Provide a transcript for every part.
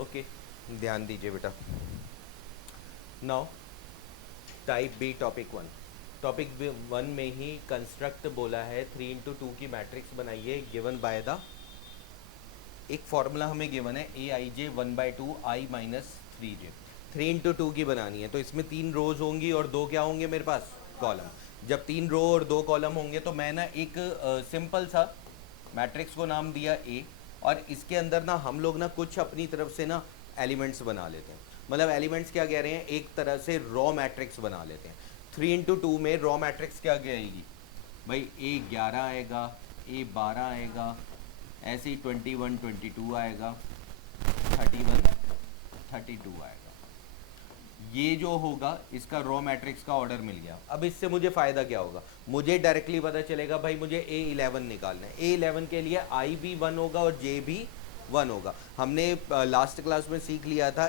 Okay, ध्यान दीजिए बेटा। Now type B topic one. Topic one में ही कंस्ट्रक्ट बोला है 3 into 2 की मैट्रिक्स बनाइए गिवन बाय द, एक फॉर्मूला हमें गिवन है ए आई जे 1/2 आई माइनस 3 जे। 3 into 2 की बनानी है तो इसमें 3 रोज होंगी और 2 क्या होंगे मेरे पास, कॉलम। जब 3 रो और 2 कॉलम होंगे तो मैं ना एक सिंपल सा मैट्रिक्स को नाम दिया ए, और इसके अंदर ना हम लोग ना कुछ अपनी तरफ से ना एलिमेंट्स बना लेते हैं। मतलब एलिमेंट्स क्या कह रहे हैं, एक तरह से रॉ मैट्रिक्स बना लेते हैं। 3 into 2 में रॉ मैट्रिक्स क्या कहेगी भाई, A11 आएगा, A12 आएगा, ऐसे ही 21 22 आएगा, 31 32 आएगा। ये जो होगा इसका रॉ मैट्रिक्स का ऑर्डर मिल गया। अब इससे मुझे फ़ायदा क्या होगा, मुझे डायरेक्टली पता चलेगा भाई मुझे A11 निकालना है। A11 के लिए I भी 1 होगा और J भी 1 होगा। हमने लास्ट क्लास में सीख लिया था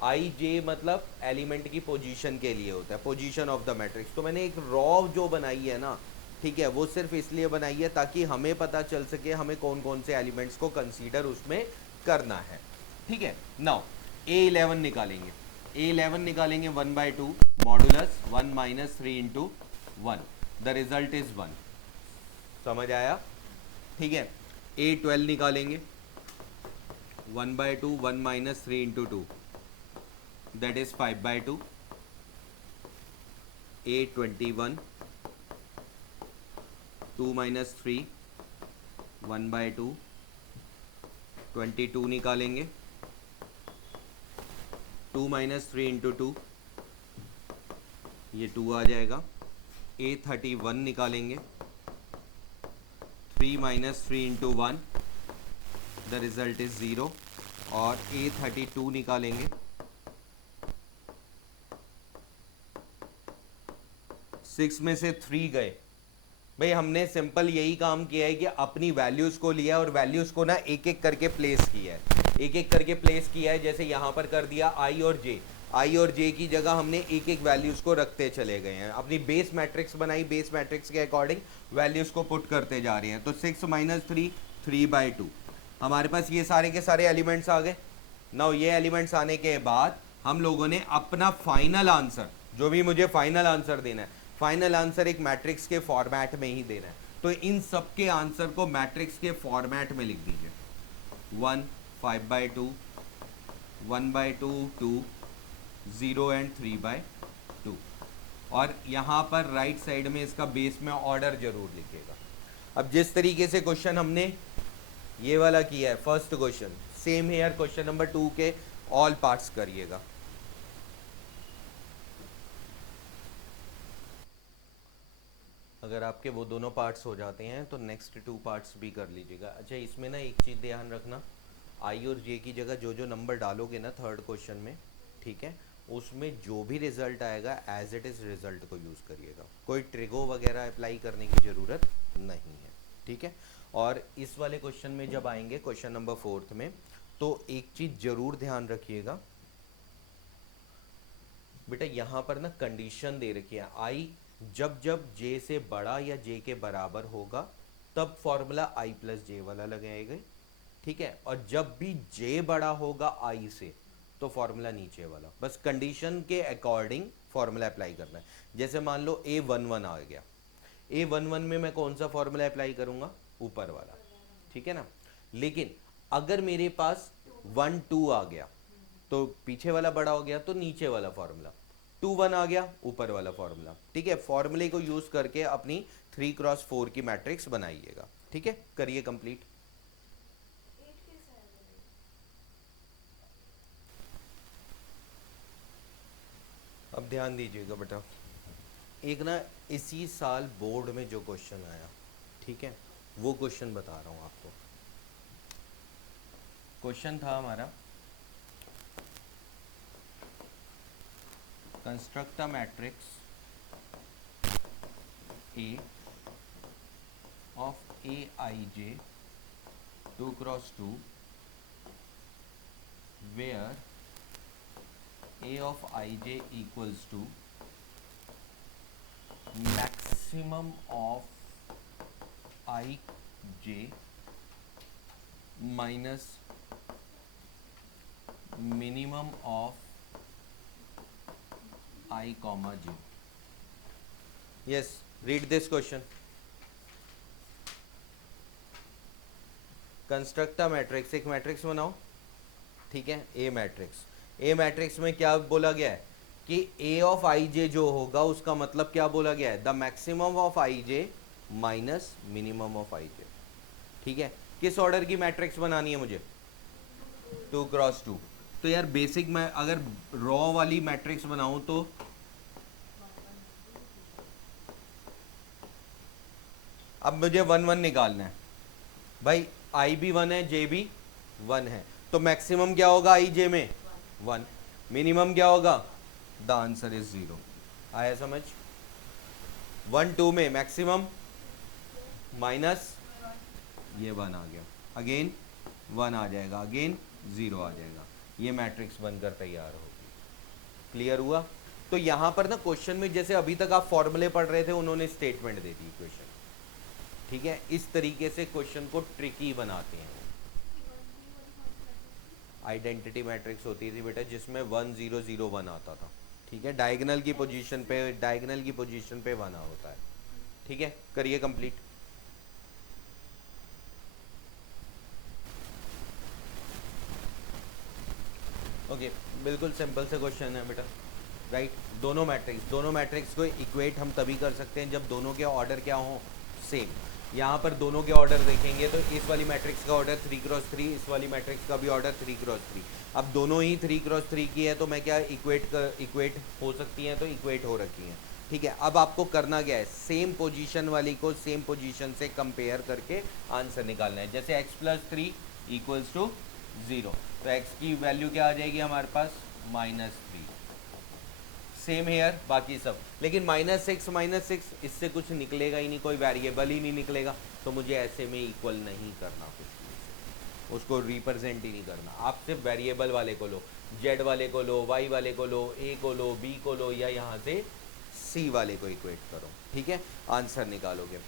आई जे मतलब एलिमेंट की पोजीशन के लिए होता है, पोजीशन ऑफ द मैट्रिक्स। तो मैंने एक रॉ जो बनाई है ना, ठीक है, वो सिर्फ इसलिए बनाई है ताकि हमें पता चल सके हमें कौन कौन से एलिमेंट्स को कंसीडर उसमें करना है। ठीक है, नाउ A11 निकालेंगे। A11 निकालेंगे 1/2 modulus 1 minus 3 into 1, the result is 1। समझ आया? ठीक है, A12 निकालेंगे 1/2 1 minus 3 into 2, that is 5/2। A21 2 minus 3 1/2 22 निकालेंगे, 2 माइनस 3 into 2 ये 2 आ जाएगा। A31 निकालेंगे 3 minus 3 into 1, the result is 0। और A32 निकालेंगे 6 में से 3 गए। भाई हमने सिंपल यही काम किया है कि अपनी वैल्यूज को लिया और वैल्यूज को ना एक एक करके प्लेस किया है, एक एक करके प्लेस किया है। जैसे यहाँ पर कर दिया आई और जे की जगह हमने एक एक वैल्यूज को रखते चले गए हैं। अपनी बेस मैट्रिक्स बनाई, बेस मैट्रिक्स के अकॉर्डिंग वैल्यूज को पुट करते जा रहे हैं। तो 6 माइनस 3 3/2, हमारे पास ये सारे के सारे एलिमेंट्स आ गए। नाउ ये एलिमेंट्स आने के बाद हम लोगों ने अपना फाइनल आंसर, जो भी मुझे फाइनल आंसर देना है, फाइनल आंसर एक मैट्रिक्स के फॉर्मेट में ही देना है। तो इन सब के आंसर को मैट्रिक्स के फॉर्मेट में लिख दीजिए। 1 5/2 1/2 2 0 एंड 3/2। और यहाँ पर राइट साइड में इसका बेस में ऑर्डर जरूर लिखिएगा। अब जिस तरीके से क्वेश्चन हमने ये वाला किया है first question, same here question number 2 के ऑल पार्ट्स करिएगा। अगर आपके वो दोनों पार्ट्स हो जाते हैं तो नेक्स्ट 2 पार्ट्स भी कर लीजिएगा। अच्छा, इसमें ना एक चीज़ ध्यान रखना, आई और जे की जगह जो जो नंबर डालोगे ना थर्ड क्वेश्चन में, ठीक है, उसमें जो भी रिजल्ट आएगा एज इट इज़ रिजल्ट को यूज़ करिएगा। कोई ट्रिगो वगैरह अप्लाई करने की ज़रूरत नहीं है, ठीक है। और इस वाले क्वेश्चन में जब आएंगे क्वेश्चन नंबर 4 में, तो एक चीज़ ज़रूर ध्यान रखिएगा बेटा, यहाँ पर ना कंडीशन दे रखी है, आई जब जब जे से बड़ा या जे के बराबर होगा तब फॉर्मूला आई प्लस जे वाला लगाएगा, ठीक है। और जब भी जे बड़ा होगा आई से तो फॉर्मूला नीचे वाला, बस कंडीशन के अकॉर्डिंग फॉर्मूला अप्लाई करना है। जैसे मान लो A11 आ गया, A11 में मैं कौन सा फॉर्मूला अप्लाई करूंगा, ऊपर वाला, ठीक है ना। लेकिन अगर मेरे पास 1 2 आ गया तो पीछे वाला बड़ा हो गया तो नीचे वाला फॉर्मूला, 2 1 आ गया ऊपर वाला फॉर्मूला, ठीक है। फॉर्मूले को यूज करके अपनी 3x4 की मैट्रिक्स बनाइएगा, ठीक है। करिए कंप्लीट। अब ध्यान दीजिएगा बेटा, एक ना इसी साल बोर्ड में जो क्वेश्चन आया, ठीक है, वो क्वेश्चन बता रहा हूं आपको। क्वेश्चन था हमारा, construct a matrix A of Aij 2x2 where A of ij equals to maximum of ij minus minimum of I comma j. Yes, read this question. Construct a matrix, एक matrix बनाओ, ठीक है, ए matrix. ए matrix में क्या बोला गया है कि ए ऑफ आई जे जो होगा उसका मतलब क्या बोला गया है, the maximum of I J minus minimum of I J, ठीक है। किस ऑर्डर की मैट्रिक्स बनानी है मुझे, 2x2। तो यार बेसिक मैं अगर रॉ वाली मैट्रिक्स बनाऊं तो अब मुझे 1 1 निकालना है भाई, आई भी 1 है, जे भी 1 है, तो मैक्सिमम क्या होगा आई जे में 1, मिनिमम क्या होगा, द आंसर इज 0। आया समझ। 1 2 में मैक्सिमम माइनस ये 1 आ गया, अगेन 1 आ जाएगा, अगेन 0 आ जाएगा, ये मैट्रिक्स बनकर तैयार होगी। क्लियर हुआ। तो यहां पर ना क्वेश्चन में जैसे अभी तक आप फॉर्मूले पढ़ रहे थे, उन्होंने स्टेटमेंट दे दी क्वेश्चन, ठीक है। इस तरीके से क्वेश्चन को ट्रिकी बनाते हैं। आइडेंटिटी मैट्रिक्स होती थी बेटा जिसमें 1 0 0 1 आता था, ठीक है। डायगोनल की पोजीशन पे 1 होता है, ठीक है। करिए कंप्लीट। ओके, बिल्कुल सिंपल से क्वेश्चन है बेटा, राइट। दोनों मैट्रिक्स को इक्वेट हम तभी कर सकते हैं जब दोनों के ऑर्डर क्या हो, सेम। यहाँ पर दोनों के ऑर्डर देखेंगे तो इस वाली मैट्रिक्स का ऑर्डर 3x3, इस वाली मैट्रिक्स का भी ऑर्डर 3x3। अब दोनों ही 3x3 की है तो मैं क्या इक्वेट हो सकती हैं, तो इक्वेट हो रखी हैं, ठीक है। अब आपको करना क्या है, सेम पोजीशन वाली को सेम पोजीशन से कंपेयर करके आंसर निकालना है। जैसे x+3 = 0, तो x की वैल्यू क्या आ जाएगी हमारे पास, -3। सेम हेयर बाकी सब, लेकिन -6 इससे कुछ निकलेगा ही नहीं, कोई वेरिएबल ही नहीं निकलेगा, तो मुझे ऐसे में इक्वल नहीं करना, कुछ भी उसको रिप्रेजेंट ही नहीं करना। आप सिर्फ वेरिएबल वाले को लो, z वाले को लो, y वाले को लो, a को लो, b को लो, या यहाँ से c वाले को इक्वेट करो, ठीक है, आंसर निकालोगे।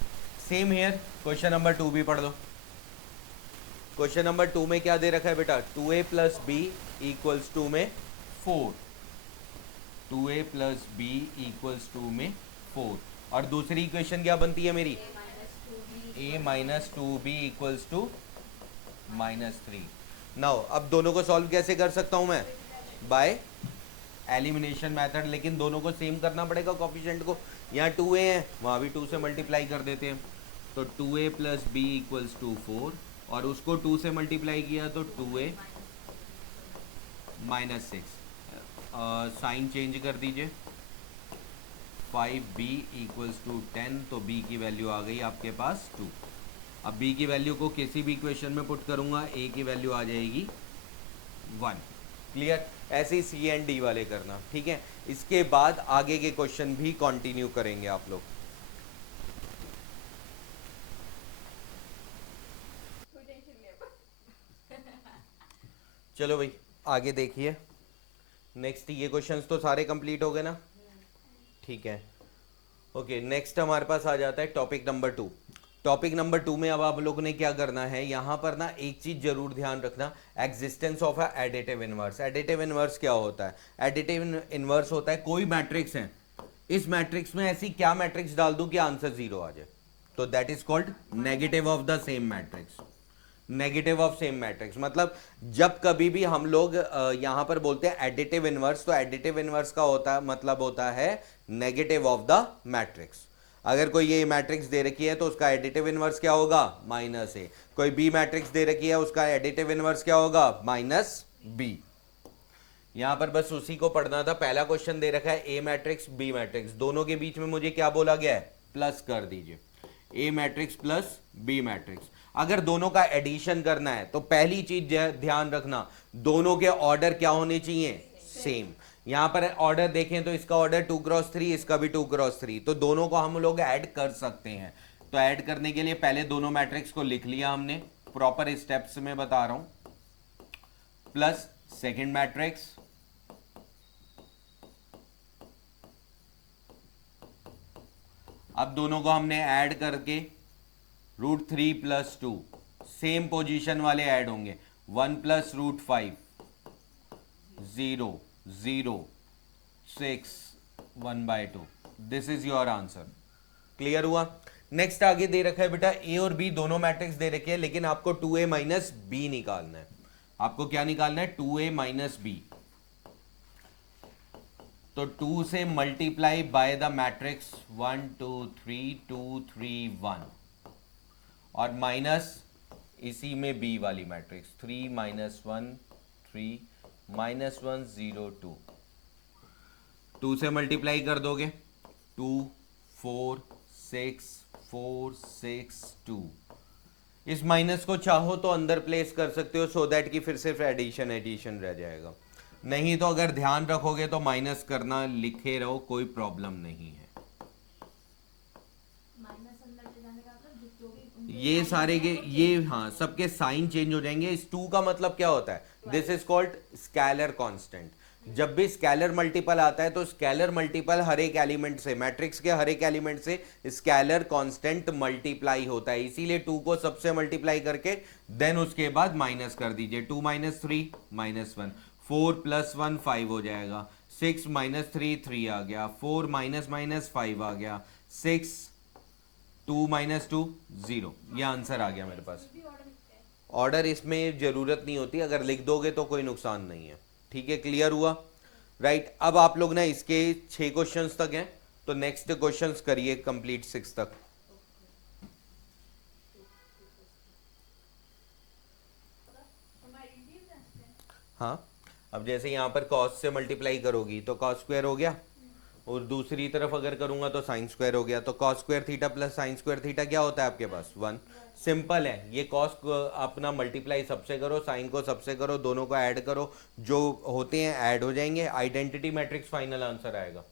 सेम हेयर क्वेश्चन नंबर 2 भी पढ़ लो। क्वेश्चन नंबर 2 में क्या दे रखा है बेटा, 2a + b = 2 में 4, 2a + b = 2 में 4, और दूसरी इक्वेशन क्या बनती है मेरी, a - 2b = -3। नाउ अब दोनों को सॉल्व कैसे कर सकता हूं मैं, बाय एलिमिनेशन मेथड, लेकिन दोनों को सेम करना पड़ेगा कोफिशिएंट को। यहाँ 2a है, वहाँ भी 2 से मल्टीप्लाई कर देते हैं, तो 2a + b = 4, और उसको 2 से मल्टीप्लाई किया तो 2a - 6, साइन चेंज कर दीजिए, 5b = 10, तो b की वैल्यू आ गई आपके पास 2। अब b की वैल्यू को किसी भी इक्वेशन में पुट करूंगा, a की वैल्यू आ जाएगी 1। क्लियर। ऐसे ही सी एंड डी वाले करना, ठीक है। इसके बाद आगे के क्वेश्चन भी कंटिन्यू करेंगे आप लोग। चलो भाई आगे देखिए। नेक्स्ट ये क्वेश्चंस तो सारे कंप्लीट हो गए ना, ठीक है। ओके, नेक्स्ट हमारे पास आ जाता है टॉपिक नंबर 2। टॉपिक नंबर 2 में अब आप लोगों ने क्या करना है, यहाँ पर ना एक चीज जरूर ध्यान रखना, existence of a additive inverse. Additive inverse क्या होता है, एडिटिव इनवर्स होता है कोई मैट्रिक्स है, इस मैट्रिक्स में ऐसी क्या मैट्रिक्स डाल दूं कि आंसर 0 आ जाए, तो that is called negative of the same matrix. Negative of same matrix मतलब जब कभी भी हम लोग यहां पर बोलते हैं एडिटिव इनवर्स, तो एडिटिव इनवर्स का मतलब होता है नेगेटिव ऑफ द मैट्रिक्स। अगर कोई ये मैट्रिक्स दे रखी है तो उसका एडिटिव इनवर्स क्या होगा, -a। कोई बी मैट्रिक्स दे रखी है, उसका एडिटिव इनवर्स क्या होगा, -b। यहां पर बस उसी को पढ़ना था। पहला क्वेश्चन दे रखा है ए मैट्रिक्स बी मैट्रिक्स, दोनों के बीच में मुझे क्या बोला गया है, प्लस कर दीजिए, ए मैट्रिक्स प्लस बी मैट्रिक्स। अगर दोनों का एडिशन करना है तो पहली चीज ध्यान रखना, दोनों के ऑर्डर क्या होने चाहिए, सेम। यहां पर ऑर्डर देखें तो इसका ऑर्डर 2x3, इसका भी 2x3, तो दोनों को हम लोग ऐड कर सकते हैं। तो ऐड करने के लिए पहले दोनों मैट्रिक्स को लिख लिया हमने, प्रॉपर स्टेप्स में बता रहा हूं, प्लस सेकेंड मैट्रिक्स, अब दोनों को हमने ऐड करके √3 + 2, सेम पोजीशन वाले ऐड होंगे, 1 + √5, 0 0 6 1/2। This is your answer. Clear हुआ? नेक्स्ट आगे दे रखा है बेटा ए और बी दोनों मैट्रिक्स दे रखे हैं, लेकिन आपको 2a माइनस बी निकालना है। आपको क्या निकालना है? 2a minus B. तो 2 से मल्टीप्लाई बाय द मैट्रिक्स 1 2 3 2 3 1 और माइनस इसी में बी वाली मैट्रिक्स 3 माइनस 1 3 माइनस 1 0 2। 2 से मल्टीप्लाई कर दोगे 2 4 6 4 6 2। इस माइनस को चाहो तो अंदर प्लेस कर सकते हो सो दैट कि फिर सिर्फ एडिशन एडिशन रह जाएगा। नहीं तो अगर ध्यान रखोगे तो माइनस करना लिखे रहो, कोई प्रॉब्लम नहीं है। ये सारे के ये हाँ सबके साइन चेंज हो जाएंगे। इस 2 का मतलब क्या होता है? This is called scalar constant. जब भी स्केलर मल्टीपल आता है तो स्केलर मल्टीपल हर एक एलिमेंट से, मैट्रिक्स के हर एक एलिमेंट से स्केलर कांस्टेंट मल्टीप्लाई होता है। इसीलिए 2 को सबसे मल्टीप्लाई करके देन उसके बाद माइनस कर दीजिए। 2 माइनस 3 माइनस 1, 4 प्लस 1 5 हो जाएगा, 6 माइनस 3 3 आ गया, 4 माइनस माइनस 5 आ गया, 6 2 माइनस 2 0। ये आंसर आ गया मेरे पास। ऑर्डर इसमें जरूरत नहीं होती, अगर लिख दोगे तो कोई नुकसान नहीं है। ठीक है, क्लियर हुआ? राइट, अब आप लोग ना इसके 6 क्वेश्चंस तक हैं, तो नेक्स्ट क्वेश्चंस करिए कंप्लीट 6 तक। हाँ, अब जैसे यहाँ पर कॉस से मल्टीप्लाई करोगी तो कॉस स्क्वायर हो गया, और दूसरी तरफ अगर करूंगा तो साइन स्क्वायर हो गया। तो cos square theta plus sine square theta क्या होता है आपके पास? 1। सिंपल है, ये कॉस अपना मल्टीप्लाई सबसे करो, साइन को सबसे करो, दोनों को ऐड करो, जो होते हैं ऐड हो जाएंगे, आइडेंटिटी मैट्रिक्स फाइनल आंसर आएगा।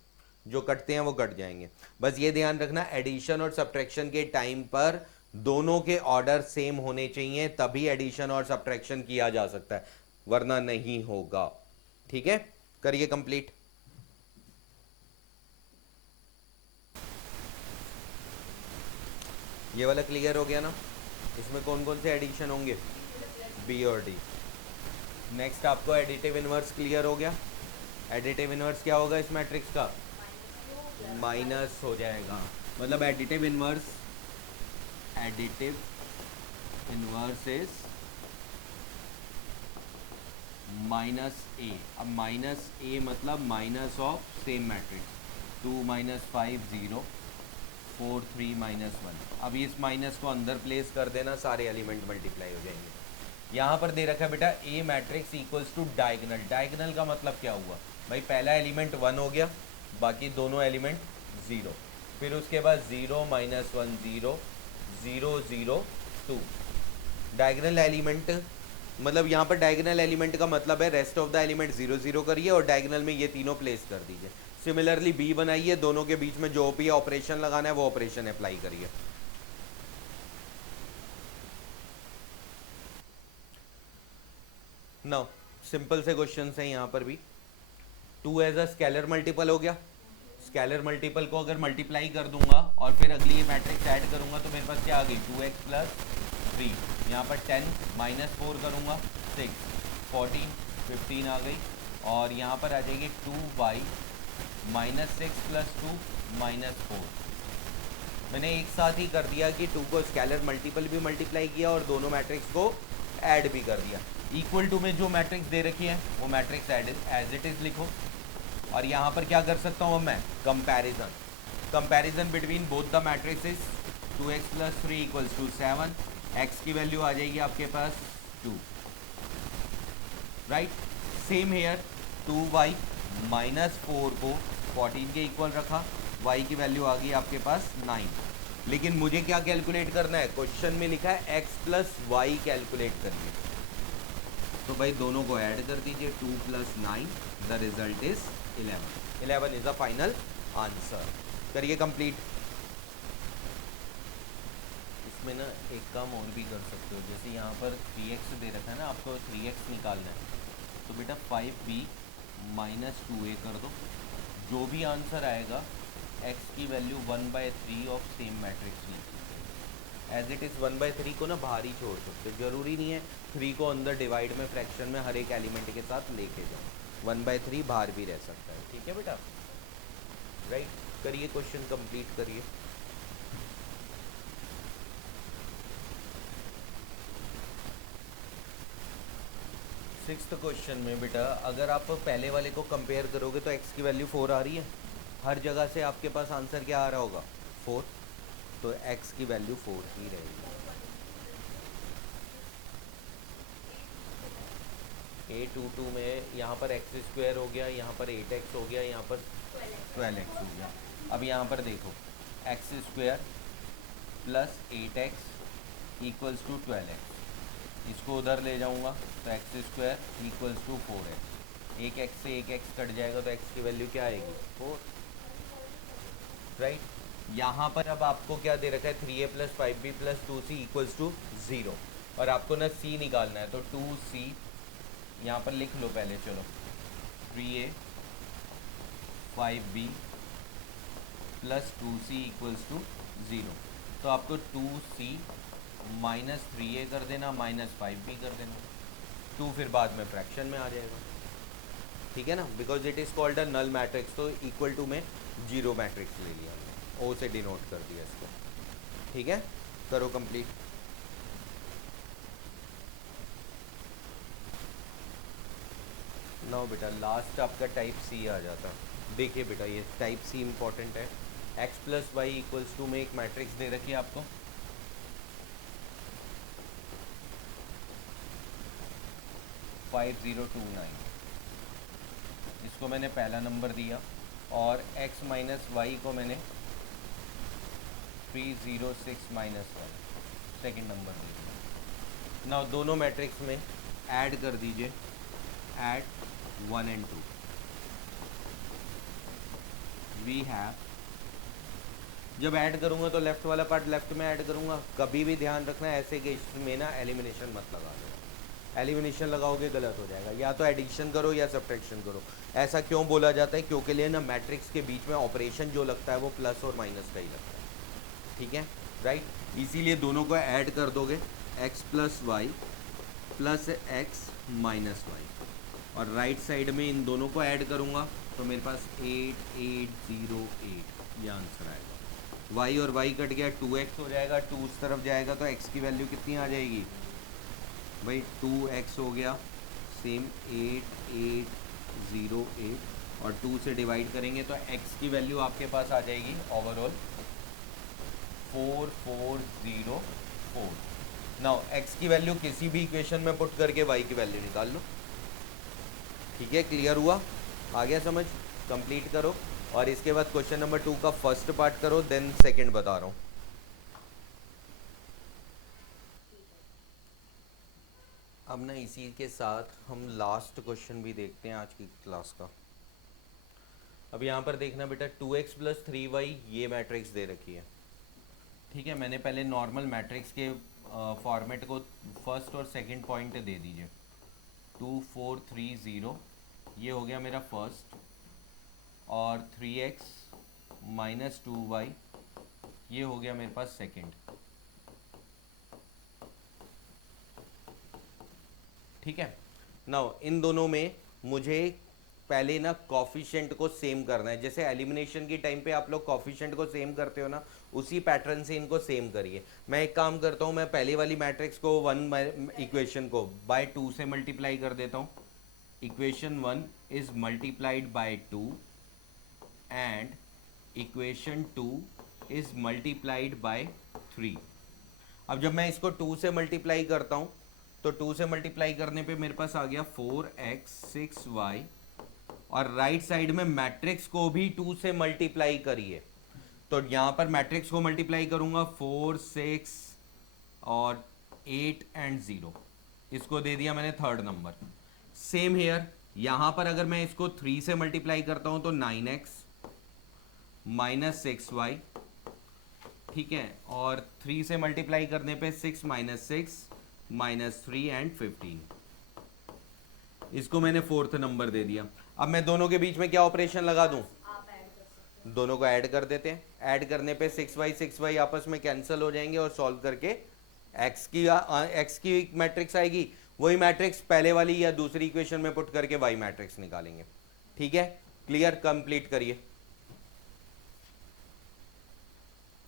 जो कटते हैं वो कट जाएंगे। बस ये ध्यान रखना एडिशन और सब्ट्रैक्शन के टाइम पर दोनों के ऑर्डर सेम होने चाहिए, तभी एडिशन और सब्ट्रैक्शन किया जा सकता है, वरना नहीं होगा। ठीक है, करिए कंप्लीट। ये वाला क्लियर हो गया ना? इसमें कौन कौन से एडिशन होंगे? बी और डी। नेक्स्ट आपको एडिटिव इनवर्स क्लियर हो गया। एडिटिव इनवर्स क्या होगा इस मैट्रिक्स का? माइनस हो जाएगा, मतलब एडिटिव इनवर्स इज माइनस ए। अब माइनस ए मतलब minus of same matrix 2 minus 5 0 4 3 minus 1। अब इस माइनस को अंदर प्लेस कर देना, सारे एलिमेंट मल्टीप्लाई हो जाएंगे। यहाँ पर दे रखा है बेटा A matrix equals to diagonal. Diagonal का मतलब क्या हुआ भाई? पहला एलिमेंट 1 हो गया, बाकी दोनों एलिमेंट 0, फिर उसके बाद 0 माइनस 1 0 0 0 2। डायगोनल एलिमेंट मतलब यहाँ पर डायगोनल एलिमेंट का मतलब है रेस्ट ऑफ द एलिमेंट 0 0 करिए और डायगोनल में ये तीनों प्लेस कर दीजिए। सिमिलरली बी बनाइए, दोनों के बीच में जो भी ऑपरेशन लगाना है वो ऑपरेशन अप्लाई करिए। नाउ सिंपल से क्वेश्चन है यहाँ पर भी। 2 एज अ स्केलर मल्टीपल हो गया। स्केलर मल्टीपल को अगर मल्टीप्लाई कर दूंगा और फिर अगली मैट्रिक्स ऐड करूंगा तो मेरे पास क्या आ गई? 2x plus 3। यहाँ पर 10 माइनस 4 करूंगा 6 14 15 आ गई, और यहाँ पर आ जाएगी 2y माइनस 6 प्लस 2 माइनस 4। मैंने एक साथ ही कर दिया कि 2 को स्केलर मल्टीपल भी मल्टीप्लाई किया और दोनों मैट्रिक्स को ऐड भी कर दिया। इक्वल टू में जो मैट्रिक्स दे रखी है वो मैट्रिक्स एज इट इज लिखो, और यहाँ पर क्या कर सकता हूँ मैं? Comparison between both the matrixes. 2x plus 3 equals to 7, x की वैल्यू आ जाएगी आपके पास 2। Right, same here 2y minus 4 को 14 के इक्वल रखा, y की वैल्यू आ गई आपके पास 9। लेकिन मुझे क्या कैलकुलेट करना है? क्वेश्चन में लिखा है x प्लस वाई कैलकुलेट करिए, तो भाई दोनों को ऐड कर दीजिए। 2 plus 9 the result is 11। 11 is a final answer. करिए कंप्लीट। इसमें ना एक काम और भी कर सकते हो, जैसे यहाँ पर 3x दे रखा है ना, आपको 3x निकालना है, तो बेटा 5b माइनस 2a कर दो। जो भी आंसर आएगा x की वैल्यू 1/3 ऑफ सेम मैट्रिक्स लीजिए। एज इट इज़ 1/3 को ना बाहर ही छोड़ सकते, जरूरी नहीं है 3 को अंदर डिवाइड में फ्रैक्शन में हर एक एलिमेंट के साथ लेके जाओ। 1/3 बाहर भी रह सकता है। ठीक है बेटा, राइट। करिए क्वेश्चन कंप्लीट करिए। सिक्स्थ क्वेश्चन में बेटा अगर आप पहले वाले को कंपेयर करोगे तो x की वैल्यू 4 आ रही है, हर जगह से आपके पास आंसर क्या आ रहा होगा 4, तो x की वैल्यू 4 ही रहेगी। A22 में यहाँ पर x² हो गया, यहाँ पर 8x हो गया, यहाँ पर 12x हो गया। अब यहाँ पर देखो x² plus 8x equals to 12x, इसको उधर ले जाऊँगा तो x² इक्वल्स टू 4x, एक x से एक x कट जाएगा तो x की वैल्यू क्या आएगी 4, राइट। यहाँ पर अब आपको क्या दे रखा है 3a plus 5b plus 2c equals to 0, और आपको ना c निकालना है, तो 2c यहाँ पर लिख लो पहले, चलो 3a 5b plus 2c equals to 0, तो आपको 2c माइनस 3a कर देना माइनस 5b कर देना, 2 फिर बाद में फ्रैक्शन में आ जाएगा। ठीक है ना, because it is called a null matrix, तो इक्वल टू में जीरो मैट्रिक्स ले लिया हमने, ओ से डिनोट कर दिया इसको। ठीक है, करो कंप्लीट। नाउ बेटा लास्ट आपका टाइप सी आ जाता। देखिए बेटा ये टाइप सी इंपॉर्टेंट है। x plus Y equals to में एक मैट्रिक्स दे रखी है आपको, 5029, इसको मैंने पहला नंबर दिया, और x माइनस वाई को मैंने 306 माइनस 1 सेकेंड नंबर दिया। ना दोनों मैट्रिक्स में ऐड कर दीजिए, ऐड 1 and 2, वी हैव, जब ऐड करूँगा तो लेफ्ट वाला पार्ट लेफ्ट में ऐड करूँगा। कभी भी ध्यान रखना ऐसे केस में ना एलिमिनेशन मत लगा दो, एलिमिनेशन लगाओगे गलत हो जाएगा, या तो एडिशन करो या सब्ट्रैक्शन करो। ऐसा क्यों बोला जाता है, क्योंकि लिए ना मैट्रिक्स के बीच में ऑपरेशन जो लगता है वो प्लस और माइनस का ही लगता है। ठीक है, राइट, इसीलिए दोनों को ऐड कर दोगे, x plus Y plus X minus Y, और राइट साइड में इन दोनों को ऐड करूँगा तो मेरे पास 8808 ये आंसर आएगा। y और y कट गया, 2x हो जाएगा, 2 उस तरफ जाएगा तो x की वैल्यू कितनी आ जाएगी भाई 2x हो गया, सेम 8808, और 2 से डिवाइड करेंगे तो x की वैल्यू आपके पास आ जाएगी ओवरऑल 4404। नाउ x की वैल्यू किसी भी इक्वेशन में पुट करके y की वैल्यू निकाल लो। ठीक है, क्लियर हुआ, आ गया समझ, कंप्लीट करो। और इसके बाद क्वेश्चन नंबर 2 का फर्स्ट पार्ट करो, देन सेकंड बता रहा हूँ। अब ना इसी के साथ हम लास्ट क्वेश्चन भी देखते हैं आज की क्लास का। अब यहाँ पर देखना बेटा 2x प्लस 3y ये मैट्रिक्स दे रखी है। ठीक है, मैंने पहले नॉर्मल मैट्रिक्स के फॉर्मेट को फर्स्ट और सेकंड पॉइंट दे दीजिए, 2430 ये हो गया मेरा फर्स्ट, और 3x माइनस 2y ये हो गया मेरे पास सेकंड। ठीक है, नाउ इन दोनों में मुझे पहले ना कॉफिशिएंट को सेम करना है, जैसे एलिमिनेशन की टाइम पे आप लोग कॉफिशिएंट को सेम करते हो ना, उसी पैटर्न से इनको सेम करिए। मैं एक काम करता हूँ, मैं पहले वाली मैट्रिक्स को इक्वेशन को बाय 2 से मल्टीप्लाई कर देता हूँ। Equation 1 is multiplied by 2 and equation 2 is multiplied by 3। अब जब मैं इसको 2 से मल्टीप्लाई करता हूँ तो 2 से मल्टीप्लाई करने पे मेरे पास आ गया 4x 6y, और राइट साइड में मैट्रिक्स को भी 2 से मल्टीप्लाई करिए, तो यहाँ पर मैट्रिक्स को मल्टीप्लाई करूँगा 4 6 और 8 एंड 0, इसको दे दिया मैंने थर्ड नंबर। सेम हेयर यहाँ पर अगर मैं इसको 3 से मल्टीप्लाई करता हूँ तो 9x माइनस 6y, ठीक है, और 3 से मल्टीप्लाई करने पे 6 माइनस 6 माइनस 3 एंड 15, इसको मैंने फोर्थ नंबर दे दिया। अब मैं दोनों के बीच में क्या ऑपरेशन लगा दूं, दोनों को ऐड कर देते हैं। ऐड करने पे 6y आपस में कैंसिल हो जाएंगे, और सॉल्व करके x की मैट्रिक्स आएगी, वही मैट्रिक्स पहले वाली या दूसरी इक्वेशन में पुट करके वाई मैट्रिक्स निकालेंगे। ठीक है, क्लियर, कंप्लीट करिए।